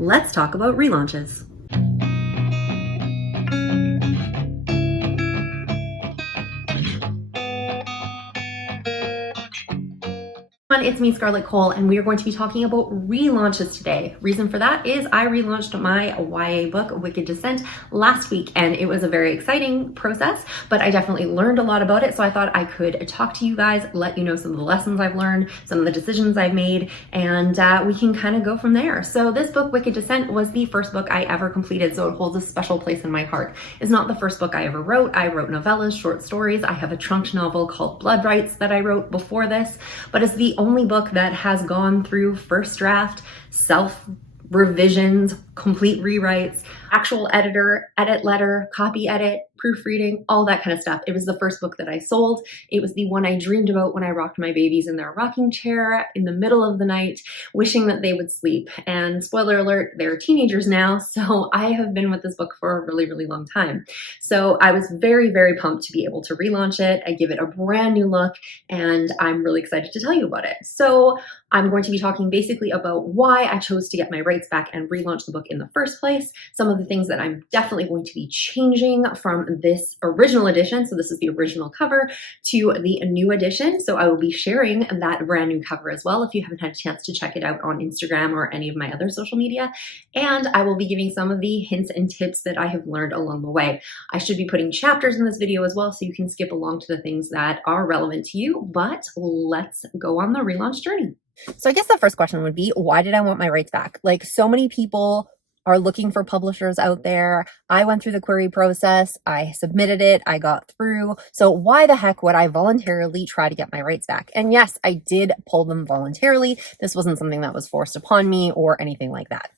let's talk about relaunches. It's me, Scarlett Kol, and we are going to be talking about relaunches today. Reason for that is I relaunched my YA book, Wicked Descent, last week, and it was a very exciting process, but I definitely learned a lot about it, so I thought I could talk to you guys, let you know some of the lessons I've learned, some of the decisions I've made, and we can kind of go from there. So this book, Wicked Descent, was the first book I ever completed, so it holds a special place in my heart. It's not the first book I ever wrote. I wrote novellas, short stories. I have a trunk novel called Blood Rights that I wrote before this, but it's the only book that has gone through first draft, self revisions, complete rewrites, actual editor, edit letter, copy edit, proofreading, all that kind of stuff. It was the first book that I sold. It was the one I dreamed about when I rocked my babies in their rocking chair in the middle of the night, wishing that they would sleep. And spoiler alert, they're teenagers now, so I have been with this book for a really, really long time. So I was very, very pumped to be able to relaunch it. I give it a brand new look, and I'm really excited to tell you about it. So I'm going to be talking basically about why I chose to get my rights back and relaunch the book in the first place, some of the things that I'm definitely going to be changing from this original edition, so this is the original cover, to the new edition. So I will be sharing that brand new cover as well if you haven't had a chance to check it out on Instagram or any of my other social media. And I will be giving some of the hints and tips that I have learned along the way. I should be putting chapters in this video as well, so you can skip along to the things that are relevant to you, but let's go on the relaunch journey. So I guess the first question would be, why did I want my rights back? Like, so many people are looking for publishers out there. I went through the query process. I submitted it. I got through. So why the heck would I voluntarily try to get my rights back? And yes, I did pull them voluntarily. This wasn't something that was forced upon me or anything like that.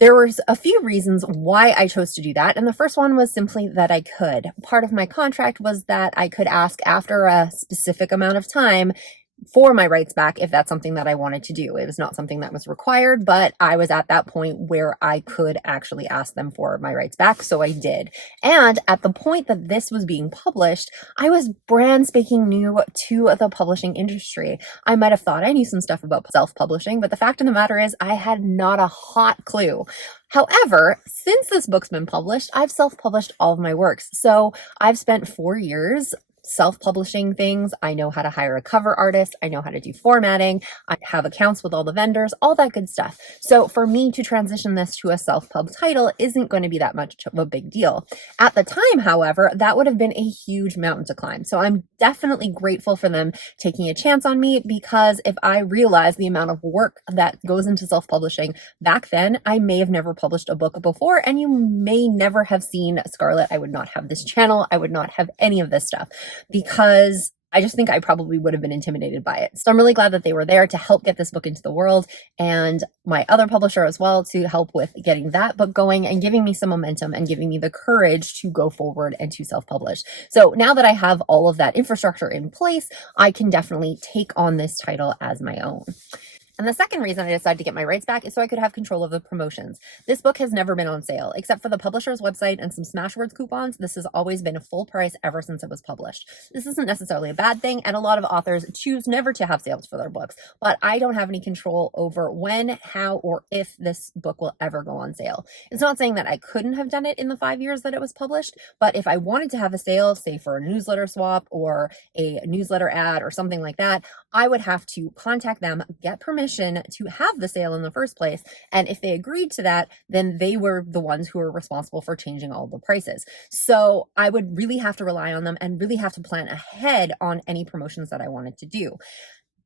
There was a few reasons why I chose to do that. And the first one was simply that I could. Part of my contract was that I could ask after a specific amount of time for my rights back if that's something that I wanted to do. It was not something that was required, but I was at that point where I could actually ask them for my rights back, so I did. And at the point that this was being published, I was brand spanking new to the publishing industry. I might have thought I knew some stuff about self-publishing, but the fact of the matter is I had not a hot clue. However, since this book's been published, I've self-published all of my works. So I've spent 4 years self-publishing things. I know how to hire a cover artist. I know how to do formatting. I have accounts with all the vendors, all that good stuff. So for me to transition this to a self-pub title isn't going to be that much of a big deal. At the time, however, that would have been a huge mountain to climb. So I'm definitely grateful for them taking a chance on me, because if I realized the amount of work that goes into self-publishing back then, I may have never published a book before, and you may never have seen Scarlett. I would not have this channel. I would not have any of this stuff, because I just think I probably would have been intimidated by it. So I'm really glad that they were there to help get this book into the world, and my other publisher as well to help with getting that book going and giving me some momentum and giving me the courage to go forward and to self-publish. So now that I have all of that infrastructure in place, I can definitely take on this title as my own. And the second reason I decided to get my rights back is so I could have control of the promotions. This book has never been on sale, except for the publisher's website and some Smashwords coupons. This has always been a full price ever since it was published. This isn't necessarily a bad thing, and a lot of authors choose never to have sales for their books, but I don't have any control over when, how, or if this book will ever go on sale. It's not saying that I couldn't have done it in the 5 years that it was published, but if I wanted to have a sale, say for a newsletter swap or a newsletter ad or something like that, I would have to contact them, get permission to have the sale in the first place. And if they agreed to that, then they were the ones who were responsible for changing all the prices. So I would really have to rely on them and really have to plan ahead on any promotions that I wanted to do.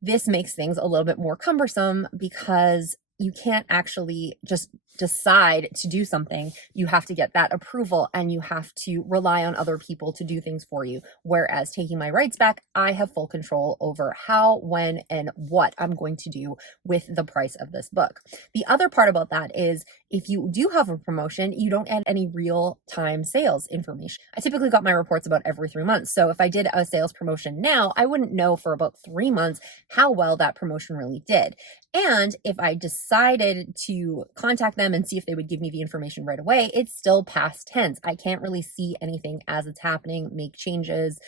This makes things a little bit more cumbersome because you can't actually just decide to do something. You have to get that approval and you have to rely on other people to do things for you. Whereas taking my rights back, I have full control over how, when, and what I'm going to do with the price of this book. The other part about that is if you do have a promotion, you don't get any real-time sales information. I typically got my reports about every 3 months. So if I did a sales promotion now, I wouldn't know for about 3 months how well that promotion really did. And if I decided to contact them and see if they would give me the information right away, it's still past tense. I can't really see anything as it's happening, make changes,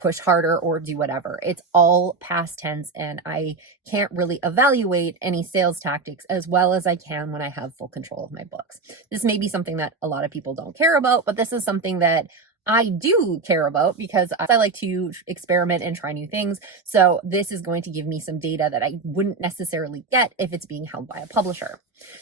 push harder or do whatever. It's all past tense, and I can't really evaluate any sales tactics as well as I can when I have full control of my books. This may be something that a lot of people don't care about, but this is something that I do care about because I like to experiment and try new things. So this is going to give me some data that I wouldn't necessarily get if it's being held by a publisher.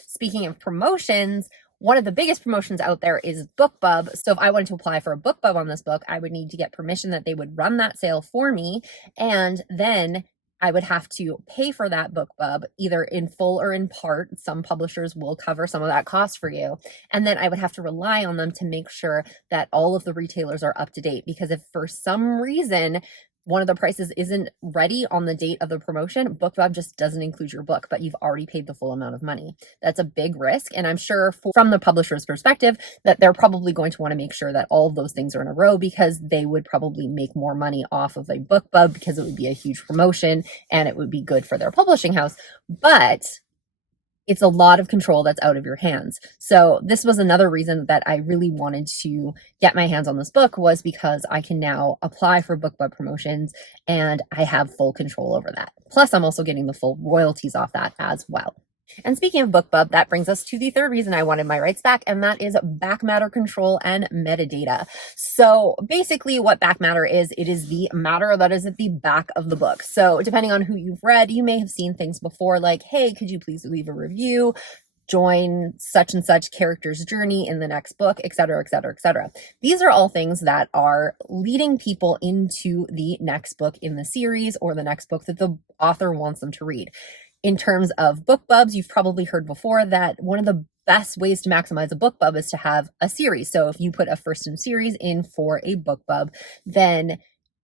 Speaking of promotions, one of the biggest promotions out there is BookBub. So if I wanted to apply for a BookBub on this book, I would need to get permission that they would run that sale for me. And then I would have to pay for that BookBub either in full or in part. Some publishers will cover some of that cost for you. And then I would have to rely on them to make sure that all of the retailers are up to date. Because if for some reason one of the prices isn't ready on the date of the promotion, BookBub just doesn't include your book, but you've already paid the full amount of money. That's a big risk. And I'm sure from the publisher's perspective that they're probably going to want to make sure that all of those things are in a row, because they would probably make more money off of a BookBub because it would be a huge promotion and it would be good for their publishing house. But it's a lot of control that's out of your hands. So this was another reason that I really wanted to get my hands on this book, was because I can now apply for BookBub promotions and I have full control over that. Plus, I'm also getting the full royalties off that as well. And speaking of BookBub, that brings us to the third reason I wanted my rights back, and that is back matter control and metadata. So basically what back matter is, it is the matter that is at the back of the book. So depending on who you've read, you may have seen things before like, hey, could you please leave a review? Join such and such character's journey in the next book, etc., etc., etc. These are all things that are leading people into the next book in the series or the next book that the author wants them to read. In terms of BookBubs, you've probably heard before that one of the best ways to maximize a BookBub is to have a series. So if you put a first in series in for a BookBub, then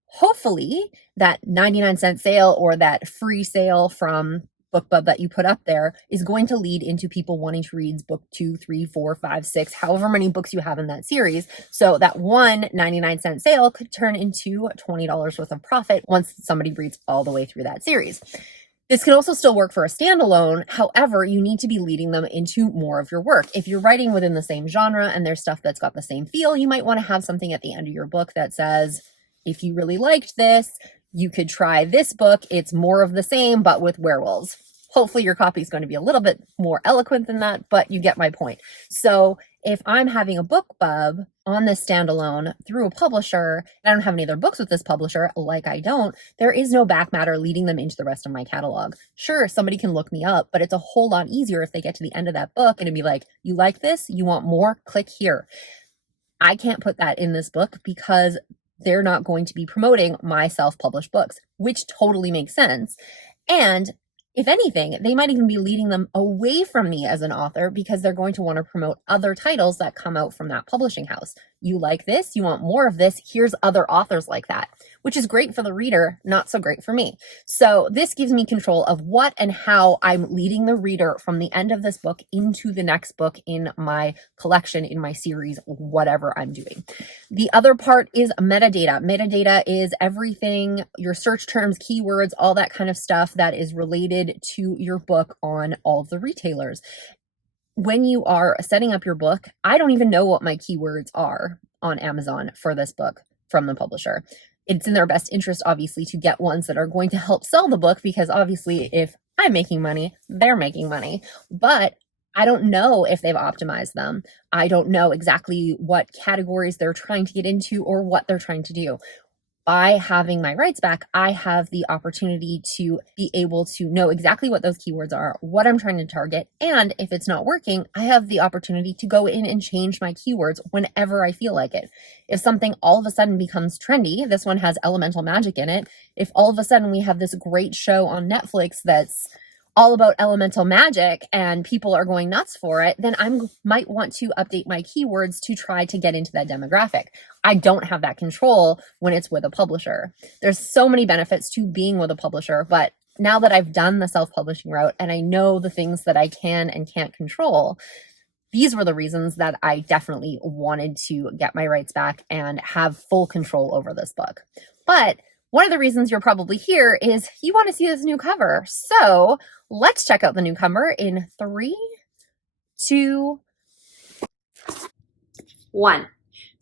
hopefully that 99-cent sale or that free sale from BookBub that you put up there is going to lead into people wanting to read book 2, 3, 4, 5, 6, however many books you have in that series. So that one 99-cent sale could turn into $20 worth of profit once somebody reads all the way through that series. This can also still work for a standalone. However, you need to be leading them into more of your work. If you're writing within the same genre and there's stuff that's got the same feel, you might want to have something at the end of your book that says, if you really liked this, you could try this book. It's more of the same, but with werewolves. Hopefully your copy is going to be a little bit more eloquent than that, but you get my point. So if I'm having a BookBub on this standalone through a publisher, and I don't have any other books with this publisher, like I don't, there is no back matter leading them into the rest of my catalog. Sure, somebody can look me up, but it's a whole lot easier if they get to the end of that book and it'd be like, you like this? You want more? Click here. I can't put that in this book because they're not going to be promoting my self-published books, which totally makes sense. And if anything, they might even be leading them away from me as an author because they're going to want to promote other titles that come out from that publishing house. You like this? You want more of this? Here's other authors like that, which is great for the reader, not so great for me. So this gives me control of what and how I'm leading the reader from the end of this book into the next book in my collection, in my series, whatever I'm doing. The other part is metadata. Metadata is everything, your search terms, keywords, all that kind of stuff that is related to your book on all of the retailers. When you are setting up your book, I don't even know what my keywords are on Amazon for this book from the publisher. It's in their best interest, obviously, to get ones that are going to help sell the book, because obviously if I'm making money, they're making money. But I don't know if they've optimized them. I don't know exactly what categories they're trying to get into or what they're trying to do. By having my rights back, I have the opportunity to be able to know exactly what those keywords are, what I'm trying to target, and if it's not working, I have the opportunity to go in and change my keywords whenever I feel like it. If something all of a sudden becomes trendy, this one has elemental magic in it, if all of a sudden we have this great show on Netflix that's all about elemental magic and people are going nuts for it, then I might want to update my keywords to try to get into that demographic. I don't have that control when it's with a publisher. There's so many benefits to being with a publisher, but now that I've done the self-publishing route and I know the things that I can and can't control, these were the reasons that I definitely wanted to get my rights back and have full control over this book. But one of the reasons you're probably here is you want to see this new cover. So let's check out the new cover in 3, 2, 1.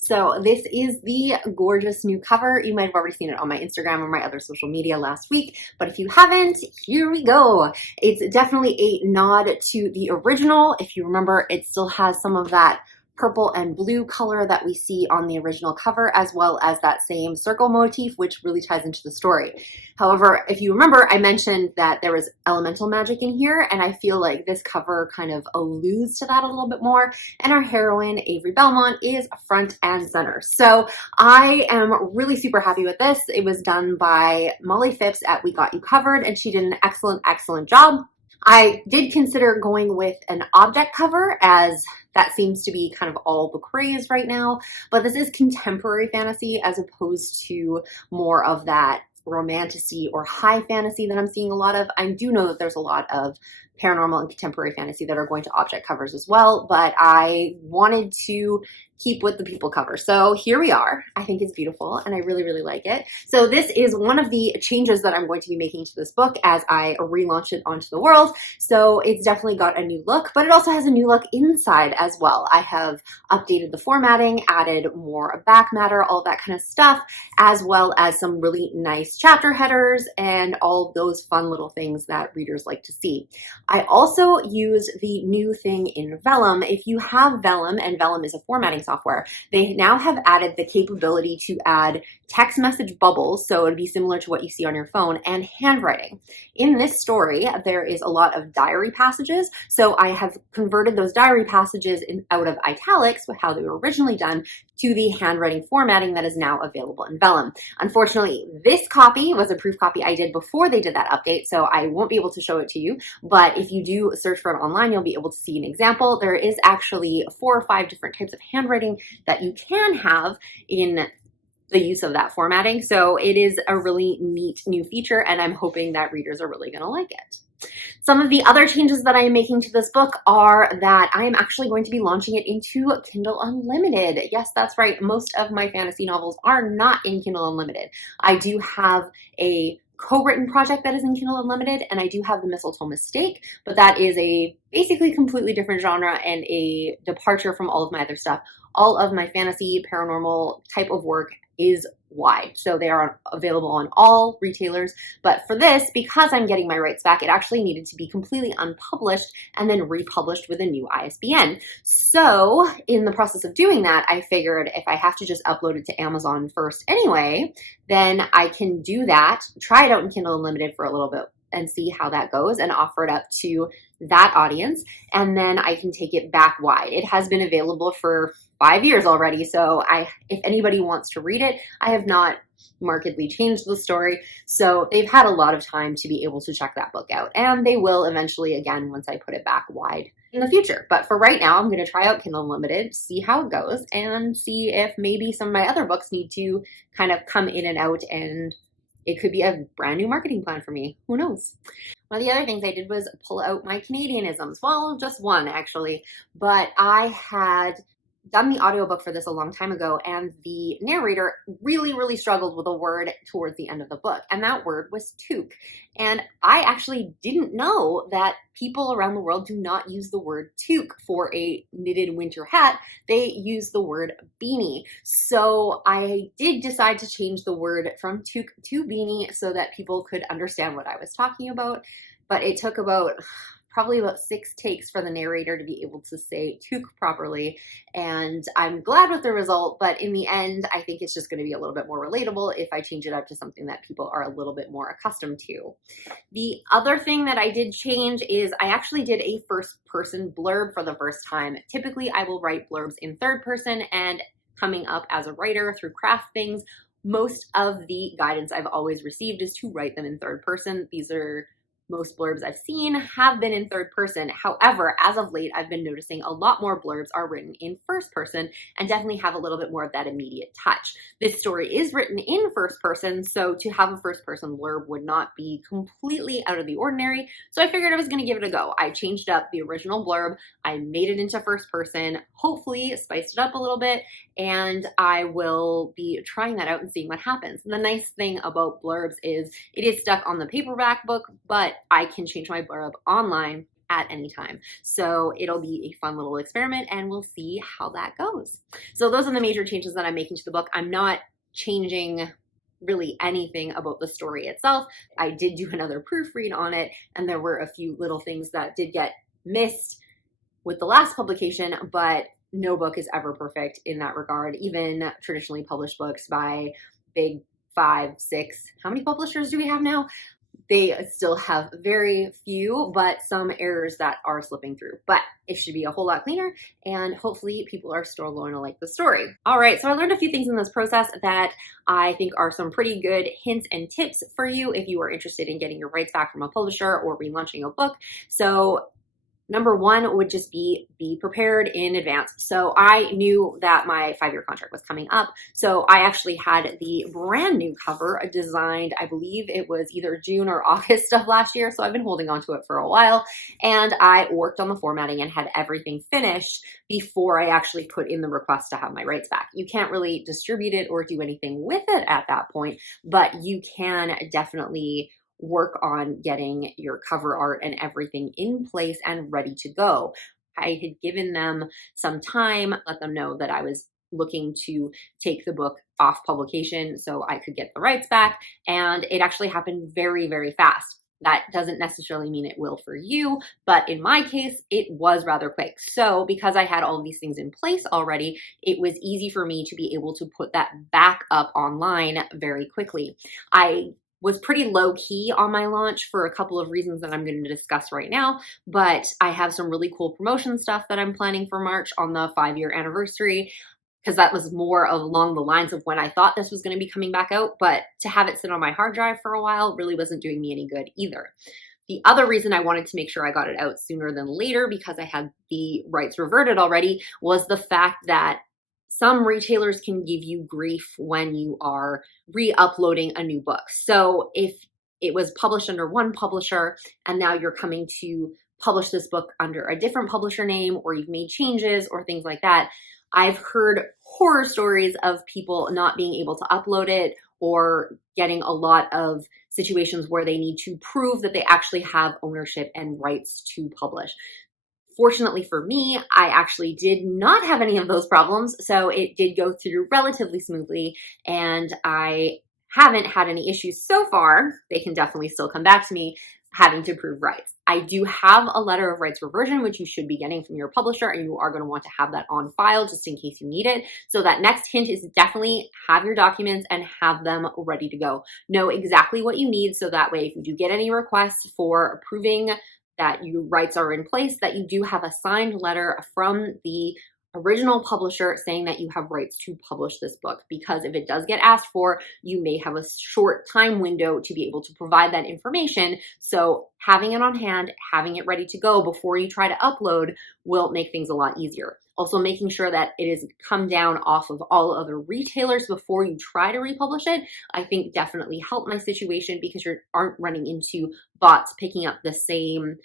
So this is the gorgeous new cover. You might have already seen it on my Instagram or my other social media last week, but if you haven't, here we go. It's definitely a nod to the original. If you remember, it still has some of that purple and blue color that we see on the original cover, as well as that same circle motif, which really ties into the story. However, if you remember, I mentioned that there was elemental magic in here, and I feel like this cover kind of alludes to that a little bit more, and our heroine, Avery Belmont, is front and center. So I am really super happy with this. It was done by Molly Phipps at We Got You Covered, and she did an excellent job. I did consider going with an object cover, as that seems to be kind of all the craze right now, but this is contemporary fantasy as opposed to more of that romantasy or high fantasy that I'm seeing a lot of. I do know that there's a lot of paranormal and contemporary fantasy that are going to object covers as well, but I wanted to keep with the people cover. So here we are. I think it's beautiful and I really like it. So this is one of the changes that I'm going to be making to this book as I relaunch it onto the world. So it's definitely got a new look, but it also has a new look inside as well. I have updated the formatting, added more back matter, all that kind of stuff, as well as some really nice chapter headers and all those fun little things that readers like to see. I also use the new thing in Vellum. If you have Vellum, and Vellum is a formatting software, they now have added the capability to add text message bubbles, so it would be similar to what you see on your phone, and handwriting. In this story, there is a lot of diary passages, so I have converted those diary passages out of italics, how they were originally done, to the handwriting formatting that is now available in Vellum. Unfortunately, this copy was a proof copy I did before they did that update, so I won't be able to show it to you, but if you do search for it online, you'll be able to see an example. There is actually 4 or 5 different types of handwriting that you can have in the use of that formatting, so it is a really neat new feature, and I'm hoping that readers are really going to like it. Some of the other changes that I am making to this book are that I am actually going to be launching it into Kindle Unlimited. Yes, that's right. Most of my fantasy novels are not in Kindle Unlimited. I do have a co-written project that is in Kindle Unlimited, and I do have The Mistletoe Mistake, but that is a basically completely different genre and a departure from all of my other stuff. All of my fantasy, paranormal type of work is wide, so they are available on all retailers, but for this, because I'm getting my rights back, it actually needed to be completely unpublished and then republished with a new ISBN. So in the process of doing that, I figured if I have to just upload it to Amazon first anyway, then I can do that, try it out in Kindle Unlimited for a little bit and see how that goes and offer it up to that audience, and then I can take it back wide. It has been available for 5 years already, so if anybody wants to read it, I have not markedly changed the story, so they've had a lot of time to be able to check that book out, and they will eventually again once I put it back wide in the future. But for right now, I'm going to try out Kindle Unlimited, see how it goes, and see if maybe some of my other books need to kind of come in and out, and it could be a brand new marketing plan for me. Who knows? One of the other things I did was pull out my Canadianisms. Well, just one actually, but I had done the audiobook for this a long time ago, and the narrator really struggled with a word towards the end of the book, and that word was toque. And I actually didn't know that people around the world do not use the word toque for a knitted winter hat. They use the word beanie. So I did decide to change the word from toque to beanie so that people could understand what I was talking about, but it took probably about 6 takes for the narrator to be able to say toque properly, and I'm glad with the result, but in the end, I think it's just going to be a little bit more relatable if I change it up to something that people are a little bit more accustomed to. The other thing that I did change is I actually did a first-person blurb for the first time. Typically, I will write blurbs in third person, and coming up as a writer through craft things, most of the guidance I've always received is to write them in third person. Most blurbs I've seen have been in third person. However, as of late, I've been noticing a lot more blurbs are written in first person and definitely have a little bit more of that immediate touch. This story is written in first person, so to have a first person blurb would not be completely out of the ordinary. So I figured I was going to give it a go. I changed up the original blurb. I made it into first person, hopefully spiced it up a little bit, and I will be trying that out and seeing what happens. And the nice thing about blurbs is it is stuck on the paperback book, but I can change my blurb online at any time. So it'll be a fun little experiment and we'll see how that goes. So those are the major changes that I'm making to the book. I'm not changing really anything about the story itself. I did do another proofread on it, and there were a few little things that did get missed with the last publication, but no book is ever perfect in that regard. Even traditionally published books by big 5, 6, how many publishers do we have now? They still have very few, but some errors that are slipping through. But it should be a whole lot cleaner, and hopefully people are still going to like the story. All right, so I learned a few things in this process that I think are some pretty good hints and tips for you if you are interested in getting your rights back from a publisher or relaunching a book. So number one would just be prepared in advance. So I knew that my 5-year contract was coming up. So I actually had the brand new cover designed, I believe it was either June or August of last year. So I've been holding on to it for a while. And I worked on the formatting and had everything finished before I actually put in the request to have my rights back. You can't really distribute it or do anything with it at that point, but you can definitely work on getting your cover art and everything in place and ready to go. I had given them some time, let them know that I was looking to take the book off publication so I could get the rights back, and it actually happened very, very fast. That doesn't necessarily mean it will for you, but in my case, it was rather quick. So because I had all of these things in place already, it was easy for me to be able to put that back up online very quickly. I was pretty low key on my launch for a couple of reasons that I'm going to discuss right now, but I have some really cool promotion stuff that I'm planning for March on the 5-year anniversary, because that was more along the lines of when I thought this was going to be coming back out, but to have it sit on my hard drive for a while really wasn't doing me any good either. The other reason I wanted to make sure I got it out sooner than later, because I had the rights reverted already, was the fact that some retailers can give you grief when you are re-uploading a new book. So if it was published under one publisher and now you're coming to publish this book under a different publisher name, or you've made changes or things like that, I've heard horror stories of people not being able to upload it or getting a lot of situations where they need to prove that they actually have ownership and rights to publish. Fortunately for me, I actually did not have any of those problems, so it did go through relatively smoothly, and I haven't had any issues so far. They can definitely still come back to me having to prove rights. I do have a letter of rights reversion, which you should be getting from your publisher, and you are going to want to have that on file just in case you need it. So that next hint is definitely have your documents and have them ready to go. Know exactly what you need, so that way if you do get any requests for approving that your rights are in place, that you do have a signed letter from the original publisher saying that you have rights to publish this book. Because if it does get asked for, you may have a short time window to be able to provide that information. So having it on hand, having it ready to go before you try to upload will make things a lot easier. Also making sure that it is come down off of all other retailers before you try to republish it, I think definitely helped my situation, because you aren't running into bots picking up the same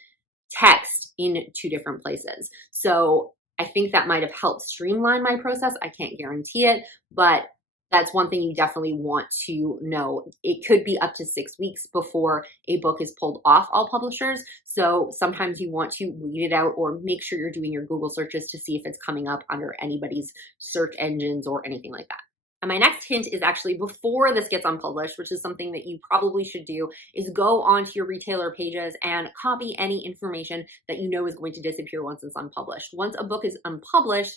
text in 2 different places. So I think that might have helped streamline my process. I can't guarantee it, but that's one thing you definitely want to know. It could be up to 6 weeks before a book is pulled off all publishers. So sometimes you want to weed it out or make sure you're doing your Google searches to see if it's coming up under anybody's search engines or anything like that. And my next hint is actually before this gets unpublished, which is something that you probably should do, is go onto your retailer pages and copy any information that you know is going to disappear once it's unpublished. Once a book is unpublished,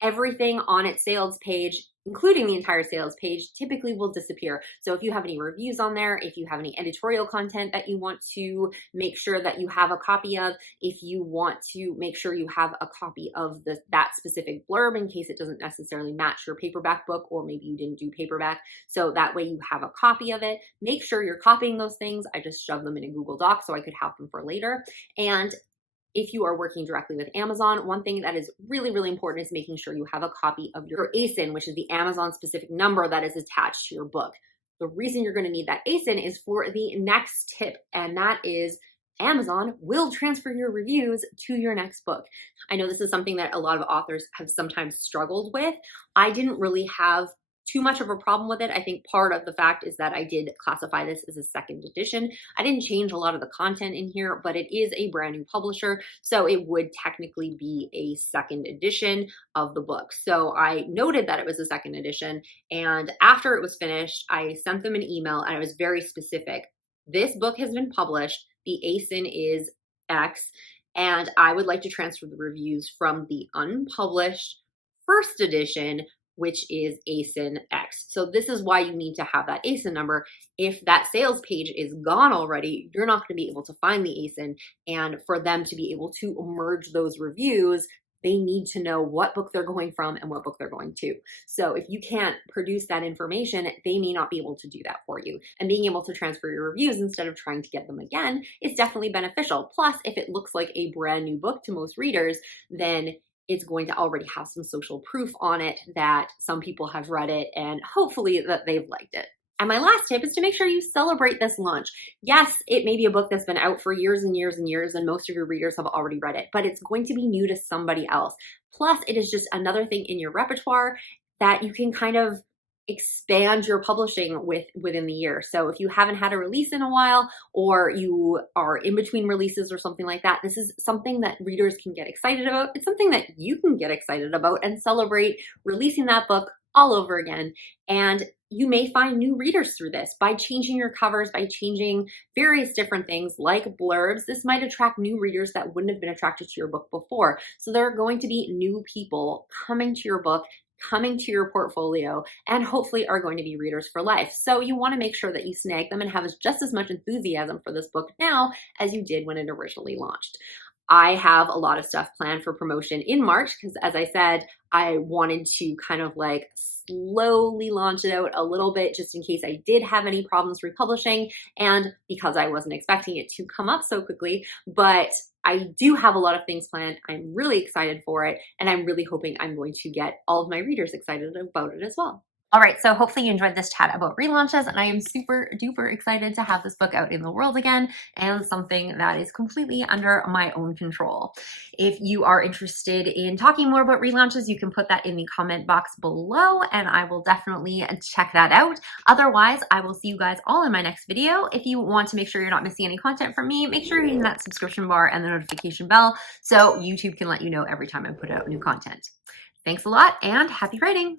everything on its sales page, including the entire sales page, typically will disappear. So if you have any reviews on there, if you have any editorial content that you want to make sure that you have a copy of, if you want to make sure you have a copy of that specific blurb in case it doesn't necessarily match your paperback book, or maybe you didn't do paperback, so that way you have a copy of it. Make sure you're copying those things. I just shoved them in a Google Doc so I could have them for later. And if you are working directly with Amazon, one thing that is really, really important is making sure you have a copy of your ASIN, which is the Amazon specific number that is attached to your book. The reason you're going to need that ASIN is for the next tip, and that is Amazon will transfer your reviews to your next book. I know this is something that a lot of authors have sometimes struggled with. I didn't really have too much of a problem with it. I think part of the fact is that I did classify this as a second edition. I didn't change a lot of the content in here, but it is a brand new publisher, so it would technically be a second edition of the book. So I noted that it was a second edition, and after it was finished, I sent them an email and I was very specific. This book has been published, the ASIN is X, and I would like to transfer the reviews from the unpublished first edition, which is ASIN X. So this is why you need to have that ASIN number. If that sales page is gone already, you're not going to be able to find the ASIN. And for them to be able to merge those reviews, they need to know what book they're going from and what book they're going to. So if you can't produce that information, they may not be able to do that for you. And being able to transfer your reviews instead of trying to get them again is definitely beneficial. Plus, if it looks like a brand new book to most readers, then it's going to already have some social proof on it that some people have read it and hopefully that they've liked it. And my last tip is to make sure you celebrate this launch. Yes, it may be a book that's been out for years and years and years, and most of your readers have already read it, but it's going to be new to somebody else. Plus, it is just another thing in your repertoire that you can kind of expand your publishing within the year. So if you haven't had a release in a while, or you are in between releases or something like that, this is something that readers can get excited about. It's something that you can get excited about and celebrate releasing that book all over again. And you may find new readers through this by changing your covers, by changing various different things like blurbs. This might attract new readers that wouldn't have been attracted to your book before. So there are going to be new people coming to your book, coming to your portfolio, and hopefully are going to be readers for life. So you want to make sure that you snag them and have just as much enthusiasm for this book now as you did when it originally launched. I have a lot of stuff planned for promotion in March because, as I said, I wanted to kind of like slowly launch it out a little bit just in case I did have any problems republishing, and because I wasn't expecting it to come up so quickly. But I do have a lot of things planned. I'm really excited for it, and I'm really hoping I'm going to get all of my readers excited about it as well. All right, so hopefully you enjoyed this chat about relaunches, and I am super duper excited to have this book out in the world again, and something that is completely under my own control. If you are interested in talking more about relaunches, you can put that in the comment box below, and I will definitely check that out. Otherwise, I will see you guys all in my next video. If you want to make sure you're not missing any content from me, make sure you're hitting that subscription bar and the notification bell so YouTube can let you know every time I put out new content. Thanks a lot, and happy writing!